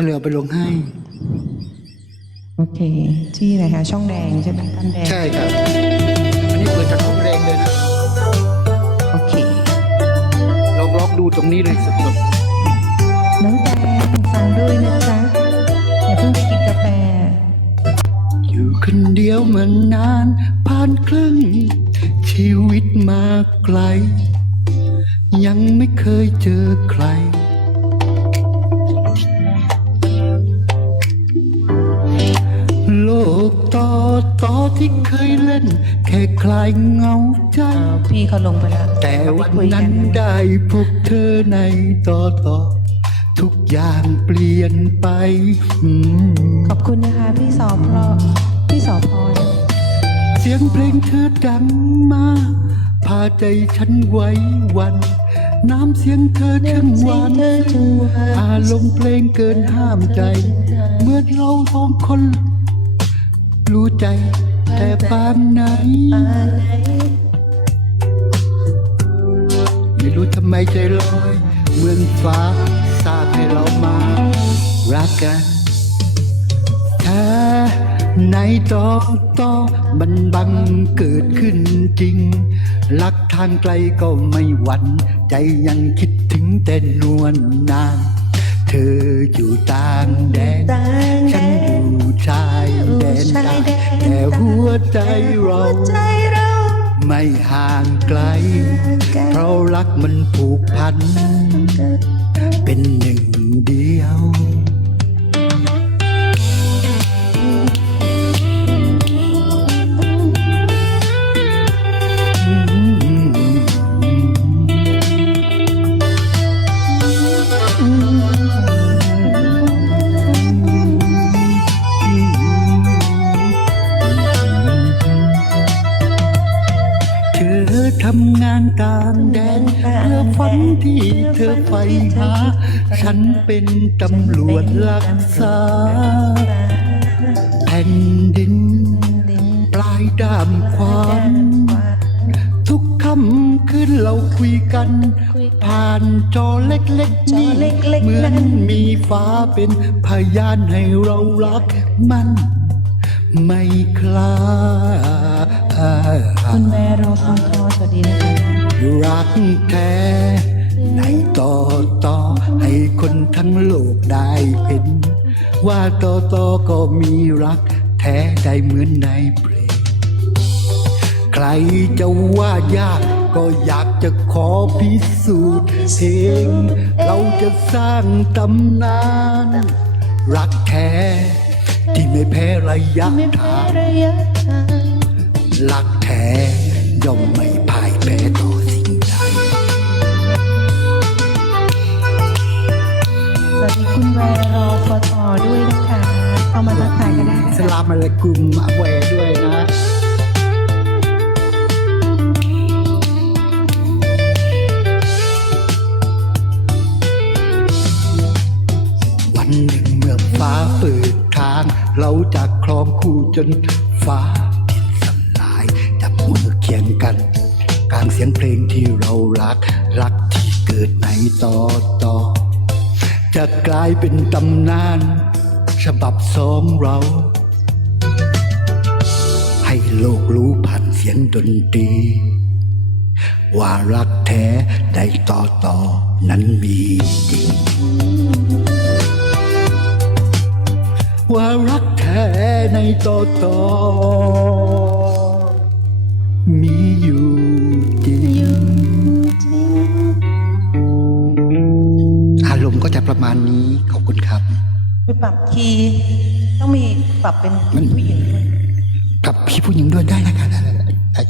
ก็เลยเอาไปลงให้ โอเค ที่ไหนคะช่องแดงใช่ไหมกันแดง ใช่ครับ อันนี้เปิดจากห้องแรงเลยนะโอเค ลองล็อกดูตรงนี้เลยสดน้องแตงฟังด้วยนะจ๊ะ อย่าเพิ่งไปกินกาแฟ ๆอยู่คนเดียวมานาน ผ่านครึ่ง ชีวิตมาไกล ยังไม่เคยเจอใคร ที่เคยเล่น แค่คลายเหงาใจ อ้าวพี่เขาลงไปแล้วแต่วันคุยกันั้นได้พบเธอในต่อต่อ ทุกอย่างเปลี่ยนไปอืม ขอบคุณนะคะ พี่สอพรพี่สอพรเสียงเพลงเธอดังมา พาใจฉันไว้วัน น้ำเสียงเธอช่างหวานเธอจังหวะอารมณ์เพลงเกินห้ามใจ เมื่อเราสองคน รู้ใจ แต่ปานไหนปานไหน ไม่รู้ทำไมใจลอยเหมือนฟ้าสาดให้เรามา รักกันแท้ในตอต่อมันบังเกิดขึ้นจริง รักทางไกลก็ไม่หวั่นใจยังคิดถึงแต่นวลนาน เธออยู่ต่างแดน ใต้ยแดนแต่หัวใจเราไม่ห่างไกล เพราะรักมันผูกพัน เป็นหนึ่งเดียวานต่างแดนเพื่อฝันที่เธอไปหา ฉันเป็นตำรวจรักษา แผ่นดิน ปลายด้ามความทุกคำคืนเราคุยกัน ผ่านจอเล็กๆจอนี่เล็กๆเหมือนนั้นมีฟ้าเป็นพยานให้เรารักมัน ไม่คลาดคุณแม่รอฟังทอสวัสดีนะคะรักแท้ในต่อต่อให้คนทั้งโลกได้เห็น ว่าต่อต่อก็มีรักแท้ได้เหมือนในเพลง ใครจะว่ายากก็อยากจะขอพิสูจน์เองเราจะสร้างตำนาน รักแท้ ที่ไม่แพ้ระยะไม่แพ้ทาง ระยะทางรักแท้ย่อมไม่พ่ายแพ้ต่อสิ่งใด สวัสดีคุณแวรรอฟทอด้วยนะคะเข้ามาทักทายกันได้นะสคะลามอะลัยกุมอาเวด้วยนะ เราจะครองคู่จนฟ้าดินสลายจับมือเคียงกัน กลางเสียงเพลงที่เรารัก รักที่เกิดในต่อต่อจะกลายเป็นตำนาน ฉบับสองเรา ให้โลกรู้ผ่านเสียงดนตรี ว่ารักแท้ได้ต่อต่อนั้นมีจริง ในต่อต่อมีอยู่จริงอารมณ์ก็จะประมาณนี้ขอบคุณครับไปปรับคีย์ต้องมีปรับเป็นมันผู้หญิงด้วย กับพี่ผู้หญิงด้วยได้นะคะได้ได้